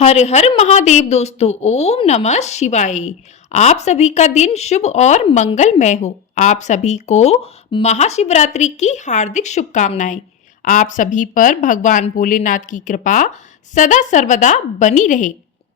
हर हर महादेव दोस्तों, ओम नमः शिवाय। आप सभी का दिन शुभ और मंगलमय हो। आप सभी को महाशिवरात्रि की हार्दिक शुभकामनाएं। आप सभी पर भगवान भोलेनाथ की कृपा सदा सर्वदा बनी रहे।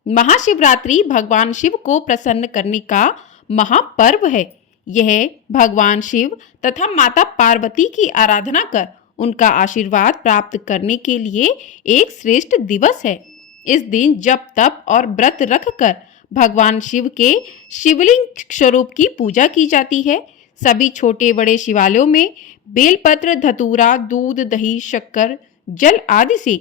महाशिवरात्रि भगवान शिव को प्रसन्न करने का महापर्व है। यह भगवान शिव तथा माता पार्वती की आराधना कर उनका आशीर्वाद प्राप्त करने के लिए एक श्रेष्ठ दिवस है। इस दिन जप तप और व्रत रख कर भगवान शिव के शिवलिंग स्वरूप की पूजा की जाती है। सभी छोटे बड़े शिवालयों में बेलपत्र, धतूरा, दूध, दही, शक्कर, जल आदि से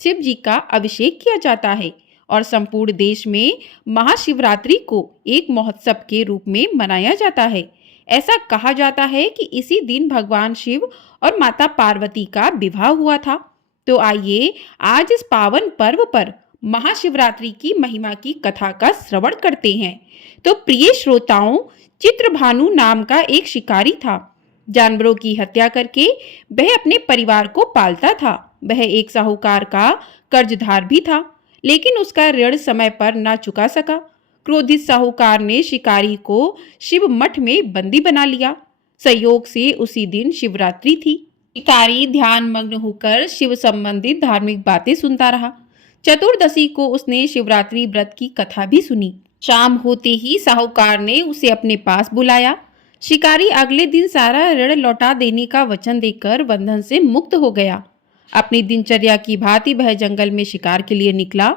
शिव जी का अभिषेक किया जाता है और संपूर्ण देश में महाशिवरात्रि को एक महोत्सव के रूप में मनाया जाता है। ऐसा कहा जाता है कि इसी दिन भगवान शिव और माता पार्वती का विवाह हुआ था। तो आइए आज इस पावन पर्व पर महाशिवरात्रि की महिमा की कथा का श्रवण करते हैं। तो प्रिय श्रोताओं, चित्रभानु नाम का एक शिकारी था। जानवरों की हत्या करके वह अपने परिवार को पालता था। वह एक साहूकार का कर्जदार भी था, लेकिन उसका ऋण समय पर न चुका सका। क्रोधित साहूकार ने शिकारी को शिव मठ में बंदी बना लिया। संयोग से उसी दिन शिवरात्रि थी। शिकारी ध्यान मग्न होकर शिव संबंधित धार्मिक बातें सुनता रहा। चतुर्दशी को उसने शिवरात्रि व्रत की कथा भी सुनी। शाम होते ही साहूकार ने उसे अपने पास बुलाया। शिकारी अगले दिन सारा ऋण लौटा देने का वचन देकर बंधन से मुक्त हो गया। अपनी दिनचर्या की भांति वह जंगल में शिकार के लिए निकला,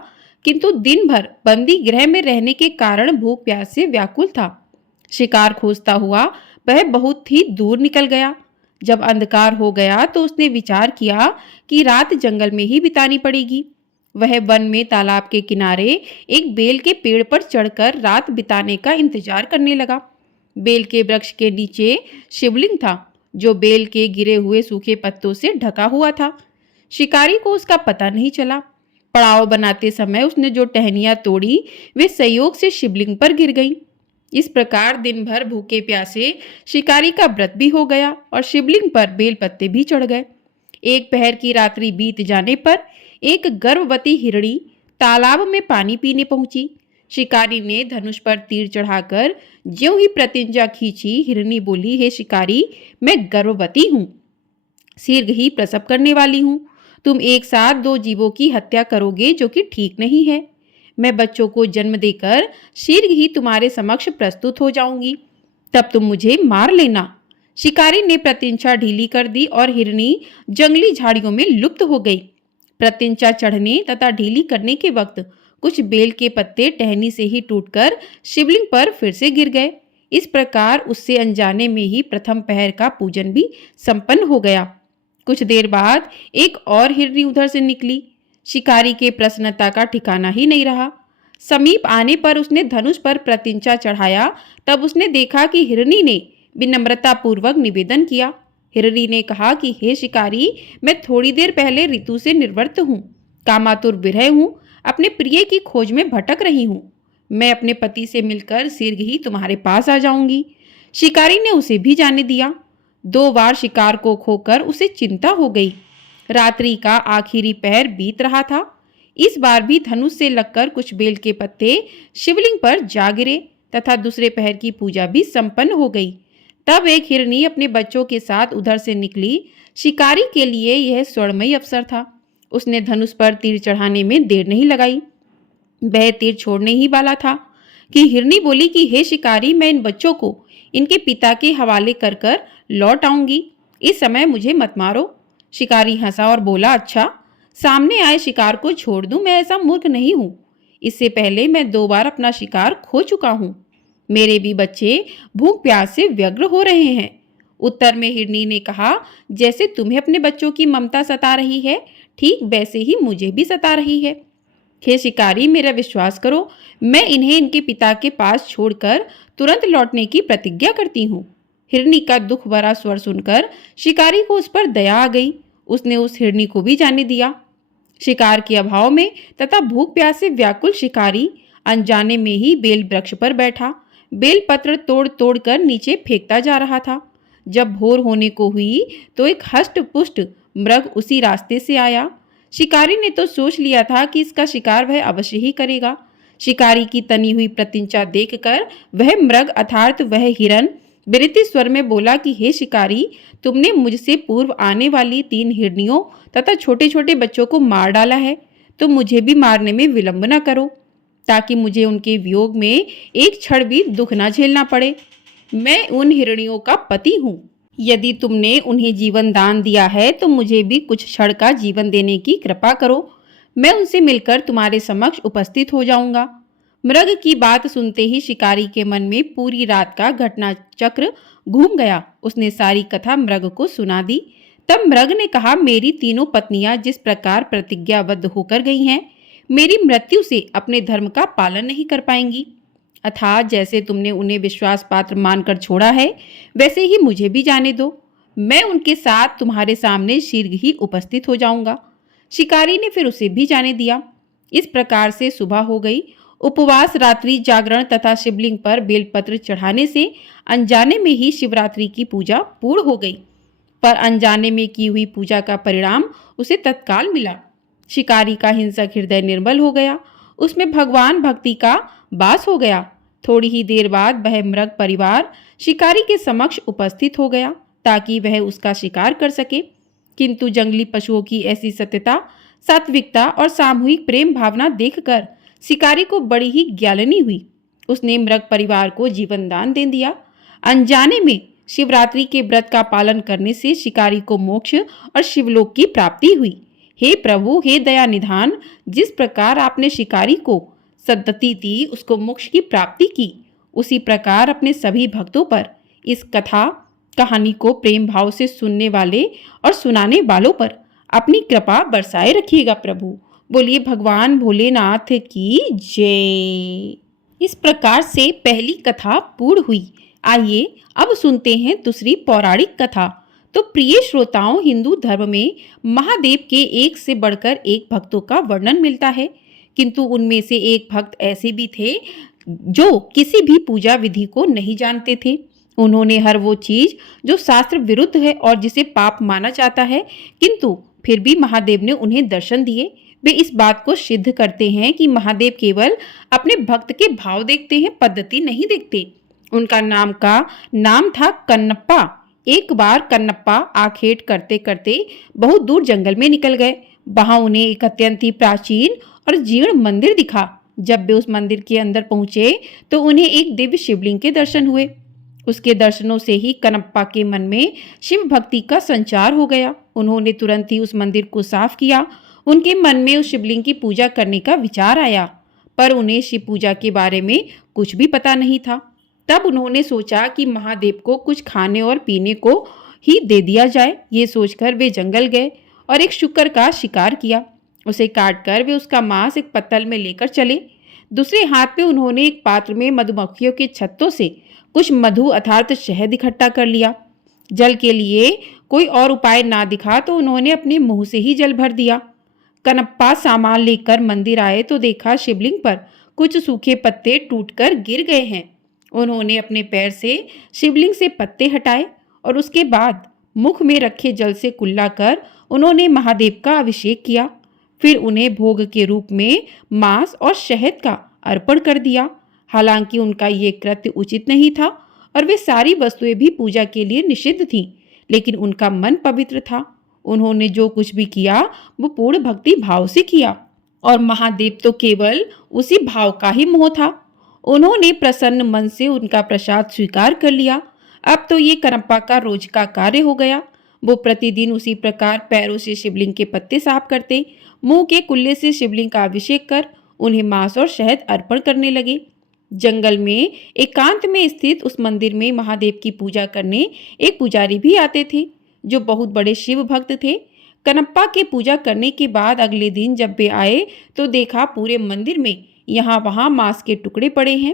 किंतु दिन भर बंदी गृह में रहने के कारण भूख प्यास से व्याकुल था। शिकार खोजता हुआ वह बहुत ही दूर निकल गया। जब अंधकार हो गया तो उसने विचार किया कि रात जंगल में ही बितानी पड़ेगी। वह वन में तालाब के किनारे एक बेल के पेड़ पर चढ़कर रात बिताने का इंतजार करने लगा। बेल के वृक्ष के नीचे शिवलिंग था, जो बेल के गिरे हुए सूखे पत्तों से ढका हुआ था। शिकारी को उसका पता नहीं चला। पड़ाव बनाते समय उसने जो टहनियां तोड़ी वे संयोग से शिवलिंग पर गिर गईं। इस प्रकार दिन भर भूखे प्यासे शिकारी का व्रत भी हो गया और शिवलिंग पर बेल पत्ते भी चढ़ गए। एक पहर की रात्रि बीत जाने पर एक गर्भवती हिरणी तालाब में पानी पीने पहुंची। शिकारी ने धनुष पर तीर चढ़ाकर ज्यों ही प्रतिज्ञा खींची, हिरणी बोली, हे शिकारी, मैं गर्भवती हूँ, शीघ्र ही प्रसव करने वाली हूँ। तुम एक साथ दो जीवों की हत्या करोगे, जो कि ठीक नहीं है। मैं बच्चों को जन्म देकर शीघ्र ही तुम्हारे समक्ष प्रस्तुत हो जाऊंगी, तब तुम मुझे मार लेना। शिकारी ने प्रतिज्ञा ढीली कर दी और हिरणी जंगली झाड़ियों में लुप्त हो गई। प्रतिज्ञा चढ़ने तथा ढीली करने के वक्त कुछ बेल के पत्ते टहनी से ही टूटकर शिवलिंग पर फिर से गिर गए। इस प्रकार उससे अनजाने में ही प्रथम पहर का पूजन भी संपन्न हो गया। कुछ देर बाद एक और हिरणी उधर से निकली। शिकारी के प्रसन्नता का ठिकाना ही नहीं रहा। समीप आने पर उसने धनुष पर प्रतिज्ञा चढ़ाया। तब उसने देखा कि हिरणी ने विनम्रता पूर्वक निवेदन किया। हिरणी ने कहा कि हे शिकारी, मैं थोड़ी देर पहले ऋतु से निर्वृत्त हूँ, कामातुर विरह हूँ, अपने प्रिय की खोज में भटक रही हूँ। मैं अपने पति से मिलकर शीघ्र ही तुम्हारे पास आ जाऊंगी। शिकारी ने उसे भी जाने दिया। 2 बार शिकार को खोकर उसे चिंता हो गई। रात्रि का आखिरी पहर बीत रहा था। इस बार भी धनुष से लगकर कुछ बेल के पत्ते शिवलिंग पर जा गिरे तथा दूसरे पहर की पूजा भी संपन्न हो गई। तब एक हिरणी अपने बच्चों के साथ उधर से निकली। शिकारी के लिए यह स्वर्णमयी अवसर था। उसने धनुष पर तीर चढ़ाने में देर नहीं लगाई। वह तीर छोड़ने ही वाला था कि हिरणी बोली कि हे शिकारी, मैं इन बच्चों को इनके पिता के हवाले कर कर लौट आऊंगी, इस समय मुझे मत मारो। शिकारी हंसा और बोला, अच्छा, सामने आए शिकार को छोड़ दूं, मैं ऐसा मूर्ख नहीं हूं। इससे पहले मैं 2 बार अपना शिकार खो चुका हूं। मेरे भी बच्चे भूख प्यास से व्यग्र हो रहे हैं। उत्तर में हिरणी ने कहा, जैसे तुम्हें अपने बच्चों की ममता सता रही है, ठीक वैसे ही मुझे भी सता रही है। हे शिकारी, मेरा विश्वास करो, मैं इन्हें इनके पिता के पास छोड़कर तुरंत लौटने की प्रतिज्ञा करती हूँ। हिरणी का दुख भरा स्वर सुनकर शिकारी को उस पर दया आ गई। उसने उस हिरणी को भी जाने दिया। शिकार के अभाव में तथा भूख प्यास से व्याकुल शिकारी अनजाने में ही बेल वृक्ष पर बैठा बेल पत्र तोड़ तोड़ कर नीचे फेंकता जा रहा था। जब भोर होने को हुई तो एक हष्ट पुष्ट मृग उसी रास्ते से आया। शिकारी ने तो सोच लिया था कि इसका शिकार वह अवश्य ही करेगा। शिकारी की तनी हुई प्रतिज्ञा देखकर वह मृग अर्थात वह हिरन विनती स्वर में बोला कि हे शिकारी, तुमने मुझसे पूर्व आने वाली 3 हिरनियों तथा छोटे छोटे बच्चों को मार डाला है, तो मुझे भी मारने में विलंब न करो, ताकि मुझे उनके वियोग में एक क्षण भी दुख न झेलना पड़े। मैं उन हिरनियों का पति हूँ। यदि तुमने उन्हें जीवन दान दिया है तो मुझे भी कुछ क्षण का जीवन देने की कृपा करो। मैं उनसे मिलकर तुम्हारे समक्ष उपस्थित हो जाऊंगा। मृग की बात सुनते ही शिकारी के मन में पूरी रात का घटना चक्र घूम गया। उसने सारी कथा मृग को सुना दी। तब मृग ने कहा, मेरी तीनों पत्नियां जिस प्रकार प्रतिज्ञाबद्ध होकर गई हैं, मेरी मृत्यु से अपने धर्म का पालन नहीं कर पाएंगी। अर्थात जैसे तुमने उन्हें विश्वास पात्र मानकर छोड़ा है, वैसे ही मुझे भी जाने दो। मैं उनके साथ तुम्हारे सामने शीघ्र ही उपस्थित हो जाऊंगा। शिकारी ने फिर उसे भी जाने दिया। इस प्रकार से सुबह हो गई। उपवास, रात्रि जागरण तथा शिवलिंग पर बेलपत्र चढ़ाने से अनजाने में ही शिवरात्रि की पूजा पूर्ण हो गई। पर अनजाने में की हुई पूजा का परिणाम उसे तत्काल मिला। शिकारी का हिंसक हृदय निर्मल हो गया। उसमें भगवान भक्ति का वास हो गया। थोड़ी ही देर बाद वह मृग परिवार शिकारी के समक्ष उपस्थित हो गया ताकि वह उसका शिकार कर सके। किंतु जंगली पशुओं की ऐसी सत्यता, सात्विकता और सामूहिक प्रेम भावना देखकर शिकारी को बड़ी ही ग्यालनी हुई। उसने मृग परिवार को जीवन दान दे दिया। अनजाने में शिवरात्रि के व्रत का पालन करने से शिकारी को मोक्ष और शिवलोक की प्राप्ति हुई। हे प्रभु, हे दया निधान, जिस प्रकार आपने शिकारी को सद्गति दी, उसको मोक्ष की प्राप्ति की, उसी प्रकार अपने सभी भक्तों पर इस कथा कहानी को प्रेम भाव से सुनने वाले और सुनाने वालों पर अपनी कृपा बरसाए रखिएगा प्रभु। बोलिए भगवान भोलेनाथ की जय। इस प्रकार से पहली कथा पूर्ण हुई। आइए अब सुनते हैं दूसरी पौराणिक कथा। तो प्रिय श्रोताओं, हिंदू धर्म में महादेव के एक से बढ़कर एक भक्तों का वर्णन मिलता है, किंतु उनमें से एक भक्त ऐसे भी थे जो किसी भी पूजा विधि को नहीं जानते थे। उन्होंने हर वो चीज जो शास्त्र विरुद्ध है और जिसे पाप माना जाता है, किंतु फिर भी महादेव ने उन्हें दर्शन दिए। वे इस बात को सिद्ध करते हैं कि महादेव केवल अपने भक्त के भाव देखते हैं, पद्धति नहीं देखते। उनका नाम था कन्नप्पा। एक बार कन्नप्पा आखेट करते करते बहुत दूर जंगल में निकल गए। वहां उन्हें एक अत्यंत ही प्राचीन और जीर्ण मंदिर दिखा। जब वे उस मंदिर के अंदर पहुंचे तो उन्हें एक दिव्य शिवलिंग के दर्शन हुए। उसके दर्शनों से ही कन्नप्पा के मन में शिव भक्ति का संचार हो गया। उन्होंने तुरंत ही उस मंदिर को साफ किया। उनके मन में उस शिवलिंग की पूजा करने का विचार आया, पर उन्हें शिव पूजा के बारे में कुछ भी पता नहीं था। तब उन्होंने सोचा कि महादेव को कुछ खाने और पीने को ही दे दिया जाए। ये सोचकर वे जंगल गए और एक शुकर का शिकार किया। उसे काटकर वे उसका मांस एक पत्तल में लेकर चले। दूसरे हाथ में उन्होंने एक पात्र में मधुमक्खियों के छत्तों से कुछ मधु अर्थात शहद इकट्ठा कर लिया। जल के लिए कोई और उपाय ना दिखा तो उन्होंने अपने मुंह से ही जल भर दिया। कन्नप्पा सामान लेकर मंदिर आए तो देखा शिवलिंग पर कुछ सूखे पत्ते टूटकर गिर गए हैं। उन्होंने अपने पैर से शिवलिंग से पत्ते हटाए और उसके बाद मुख में रखे जल से कुल्ला कर उन्होंने महादेव का अभिषेक किया। फिर उन्हें भोग के रूप में मांस और शहद का अर्पण कर दिया। हालांकि उनका ये कृत्य उचित नहीं था और वे सारी वस्तुएं भी पूजा के लिए निषिद्ध थीं, लेकिन उनका मन पवित्र था। उन्होंने जो कुछ भी किया वो पूर्ण भक्ति भाव से किया और महादेव तो केवल उसी भाव का ही मोह था। उन्होंने प्रसन्न मन से उनका प्रसाद स्वीकार कर लिया। अब तो ये कन्नप्पा का रोज का कार्य हो गया। वो प्रतिदिन उसी प्रकार पैरों से शिवलिंग के पत्ते साफ करते, मुंह के कुल्ले से शिवलिंग का अभिषेक कर उन्हें मांस और शहद अर्पण करने लगे। जंगल में एकांत में स्थित उस मंदिर में महादेव की पूजा करने एक पुजारी भी आते थे जो बहुत बड़े शिव भक्त थे। कन्नप्पा के पूजा करने के बाद अगले दिन जब वे आए तो देखा पूरे मंदिर में यहाँ वहाँ मांस के टुकड़े पड़े हैं।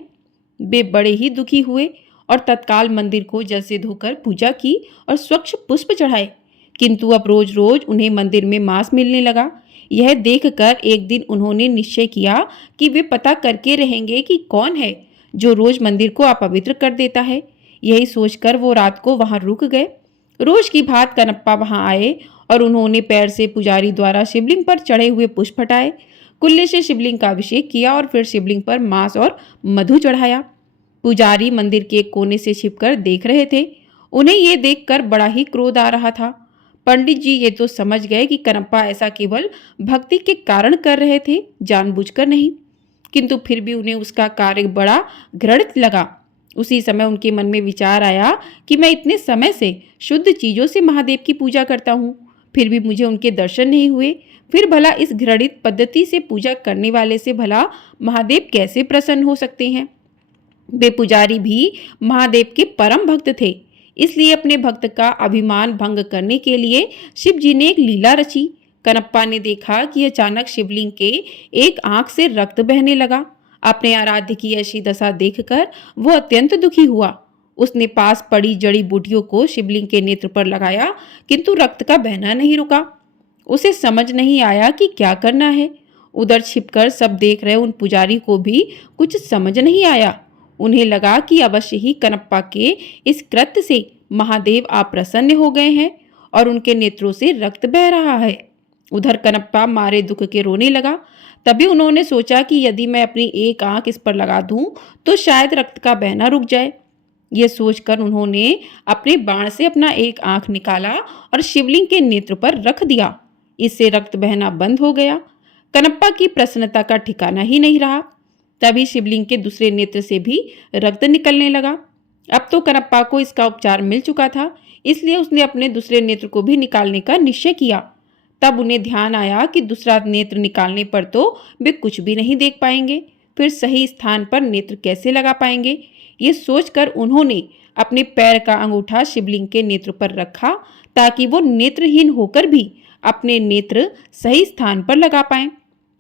वे बड़े ही दुखी हुए और तत्काल मंदिर को जल से धोकर पूजा की और स्वच्छ पुष्प चढ़ाए। किंतु अब रोज रोज उन्हें मंदिर में मांस मिलने लगा। यह देखकर एक दिन उन्होंने निश्चय किया कि वे पता करके रहेंगे कि कौन है जो रोज मंदिर को अपवित्र कर देता है। यही सोचकर वो रात को वहां रुक गए। रोज की भांति कन्नप्पा वहां आए और उन्होंने पैर से पुजारी द्वारा शिवलिंग पर चढ़े हुए पुष्प हटाए, कुल्ले से शिवलिंग का अभिषेक किया और फिर शिवलिंग पर मांस और मधु चढ़ाया। पुजारी मंदिर के एक कोने से छिपकर देख रहे थे। उन्हें ये देखकर बड़ा ही क्रोध आ रहा था। पंडित जी ये तो समझ गए कि कनप्पा ऐसा केवल भक्ति के कारण कर रहे थे, जानबूझकर नहीं, किंतु फिर भी उन्हें उसका कार्य बड़ा घृणित लगा। उसी समय उनके मन में विचार आया कि मैं इतने समय से शुद्ध चीजों से महादेव की पूजा करता हूँ, फिर भी मुझे उनके दर्शन नहीं हुए। फिर भला इस घृणित पद्धति से पूजा करने वाले से भला महादेव कैसे प्रसन्न हो सकते हैं। वे पुजारी भी महादेव के परम भक्त थे, इसलिए अपने भक्त का अभिमान भंग करने के लिए शिव जी ने एक लीला रची। कनप्पा ने देखा कि अचानक शिवलिंग के एक आंख से रक्त बहने लगा। अपने आराध्य की ऐसी दशा देखकर वो अत्यंत दुखी हुआ। उसने पास पड़ी जड़ी बूटियों को शिवलिंग के नेत्र पर लगाया, किंतु रक्त का बहना नहीं रुका। उसे समझ नहीं आया कि क्या करना है। उधर छिपकर सब देख रहे उन पुजारी को भी कुछ समझ नहीं आया। उन्हें लगा कि अवश्य ही कनप्पा के इस कृत्य से महादेव अप्रसन्न हो गए हैं और उनके नेत्रों से रक्त बह रहा है। उधर कनप्पा मारे दुख के रोने लगा। तभी उन्होंने सोचा कि यदि मैं अपनी एक आंख इस पर लगा दूं तो शायद रक्त का बहना रुक जाए। ये सोचकर उन्होंने अपने बाण से अपना एक आंख निकाला और शिवलिंग के नेत्र पर रख दिया। इससे रक्त बहना बंद हो गया। कनप्पा की प्रसन्नता का ठिकाना ही नहीं रहा। तभी शिवलिंग के दूसरे नेत्र से भी रक्त निकलने लगा। अब तो कनप्पा को इसका उपचार मिल चुका था, इसलिए उसने अपने दूसरे नेत्र को भी निकालने का निश्चय किया। तब उन्हें ध्यान आया कि दूसरा नेत्र निकालने पर तो वे कुछ भी नहीं देख पाएंगे, फिर सही स्थान पर नेत्र कैसे लगा पाएंगे। ये सोचकर उन्होंने अपने पैर का अंगूठा शिवलिंग के नेत्र पर रखा ताकि वो नेत्रहीन होकर भी अपने नेत्र सही स्थान पर लगा पाएं।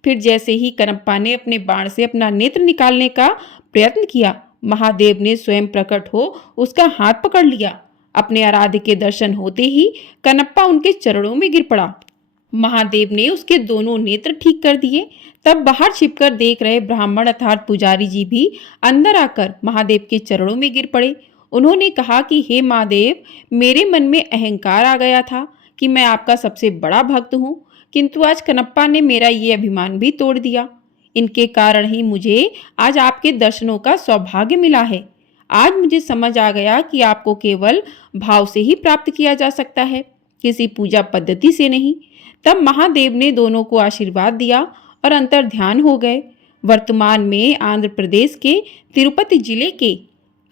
फिर जैसे ही कनप्पा ने अपने बाण से अपना नेत्र निकालने का प्रयत्न किया, महादेव ने स्वयं प्रकट हो उसका हाथ पकड़ लिया। अपने आराध्य के दर्शन होते ही कनप्पा उनके चरणों में गिर पड़ा। महादेव ने उसके दोनों नेत्र ठीक कर दिए। तब बाहर छिपकर देख रहे ब्राह्मण अर्थात पुजारी जी भी अंदर आकर महादेव के चरणों में गिर पड़े। उन्होंने कहा कि हे महादेव, मेरे मन में अहंकार आ गया था कि मैं आपका सबसे बड़ा भक्त हूँ, किंतु आज कनप्पा ने मेरा ये अभिमान भी तोड़ दिया। इनके कारण ही मुझे आज आपके दर्शनों का सौभाग्य मिला है। आज मुझे समझ आ गया कि आपको केवल भाव से ही प्राप्त किया जा सकता है, किसी पूजा पद्धति से नहीं। तब महादेव ने दोनों को आशीर्वाद दिया और अंतर ध्यान हो गए। वर्तमान में आंध्र प्रदेश के तिरुपति जिले के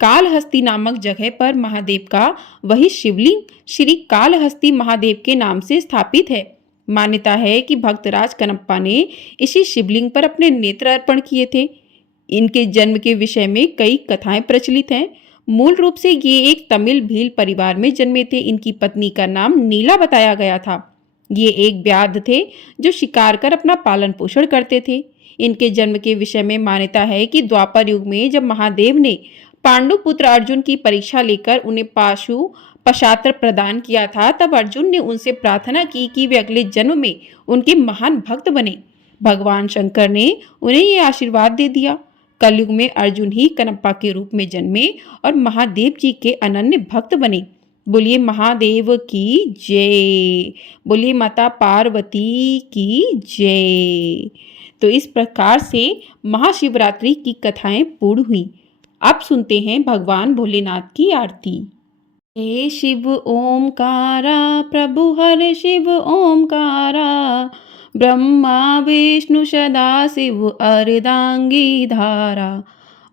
कालहस्ती नामक जगह पर महादेव का वही शिवलिंग श्री कालहस्ती महादेव के नाम से स्थापित है। मान्यता है कि भक्तराज कनप्पा ने इसी शिवलिंग पर अपने नेत्र अर्पण किए थे। इनके जन्म के विषय में कई कथाएं प्रचलित हैं। मूल रूप से ये एक तमिल भील परिवार में जन्मे थे। इनकी पत्नी का नाम नीला बताया गया था। ये एक व्याध थे जो शिकार कर अपना पालन पोषण करते थे। इनके जन्म के विषय में मान्यता है कि द्वापर युग में जब महादेव ने पांडु पुत्र अर्जुन की परीक्षा लेकर उन्हें पाशुपतास्त्र प्रदान किया था, तब अर्जुन ने उनसे प्रार्थना की कि वे अगले जन्म में उनके महान भक्त बने। भगवान शंकर ने उन्हें ये आशीर्वाद दे दिया। कलयुग में अर्जुन ही कनप्पा के रूप में जन्मे और महादेव जी के अनन्य भक्त बने। बोलिए महादेव की जय, बोलिए माता पार्वती की जय। तो इस प्रकार से महाशिवरात्रि की कथाएं पूर्ण हुई। अब सुनते हैं भगवान भोलेनाथ की आरती। हे शिव ओमकारा, प्रभु हर शिव ओमकारा, ब्रह्मा विष्णु सदा शिव अर्धांगी धारा।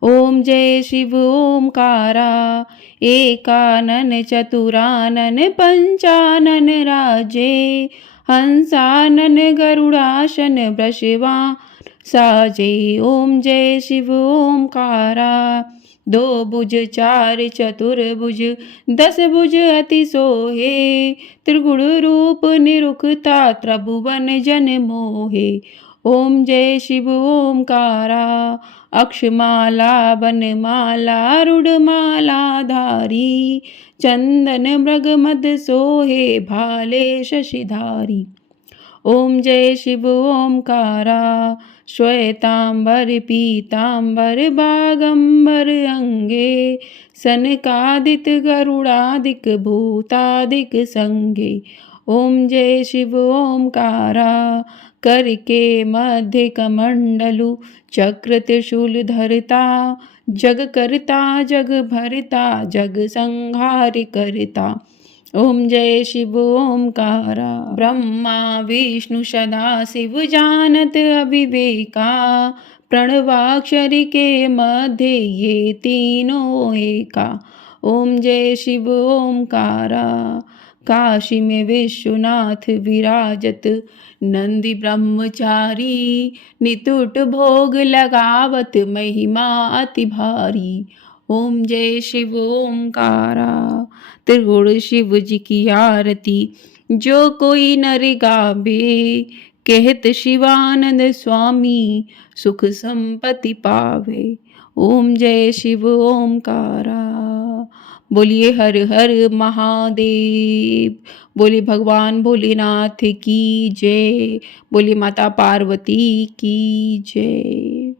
ओम जय शिव ओमकारा, एकानन चतुरानन पंचानन राजे, हंसानन गरुड़ासन वृषवा साजे। ओम जय शिव ओमकारा, दो भुज चार चतुर्भुज, 10 भुज अति सोहे, त्रिगुण रूप निरुखता त्रिभुवन जन मोहे। ओम जय शिव ओमकारा, अक्षमाला बनमाला रुडमाला धारी, चंदन मृग मद सोहे भाले शशिधारी। ओम जय शिव ओमकारा, श्वेतांबर पीतांबर बागंबर अंगे, सनकादिक गरुड़ादिक भूतादिक संगे। ओम जय शिव ओमकारा करके मध्य कमंडलु चक्र त्रिशूल धरता जग करता जग भरता जग संहार करता। ओम जय शिव ओमकारा। ब्रह्मा विष्णु सदा शिव जानत अविवेका प्रणवाक्षर के मध्य ये तीनों एका। ओम जय शिव ओमकारा। काशी में विश्वनाथ विराजत नंदी ब्रह्मचारी नितुट भोग लगावत महिमा अति भारी। ओम जय शिव ओमकारा। त्रिगुण शिव जी की आरती जो कोई नर गावे कहत शिवानंद स्वामी सुख संपत्ति पावे। ओम जय शिव ओमकारा। बोलिए हर हर महादेव। बोलिए भगवान भोलेनाथ की जय। बोलिए माता पार्वती की जय।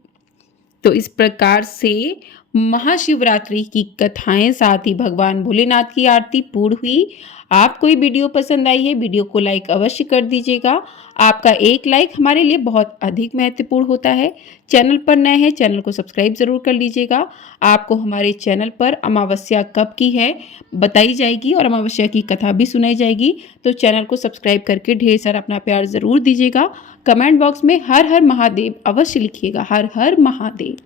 तो इस प्रकार से महाशिवरात्रि की कथाएं साथ ही भगवान भोलेनाथ की आरती पूर्ण हुई। आपको ये वीडियो पसंद आई है, वीडियो को लाइक अवश्य कर दीजिएगा। आपका एक लाइक हमारे लिए बहुत अधिक महत्वपूर्ण होता है। चैनल पर नए हैं, चैनल को सब्सक्राइब जरूर कर लीजिएगा। आपको हमारे चैनल पर अमावस्या कब की है बताई जाएगी और अमावस्या की कथा भी सुनाई जाएगी। तो चैनल को सब्सक्राइब करके ढेर सारा अपना प्यार जरूर दीजिएगा। कमेंट बॉक्स में हर हर महादेव अवश्य लिखिएगा। हर हर महादेव।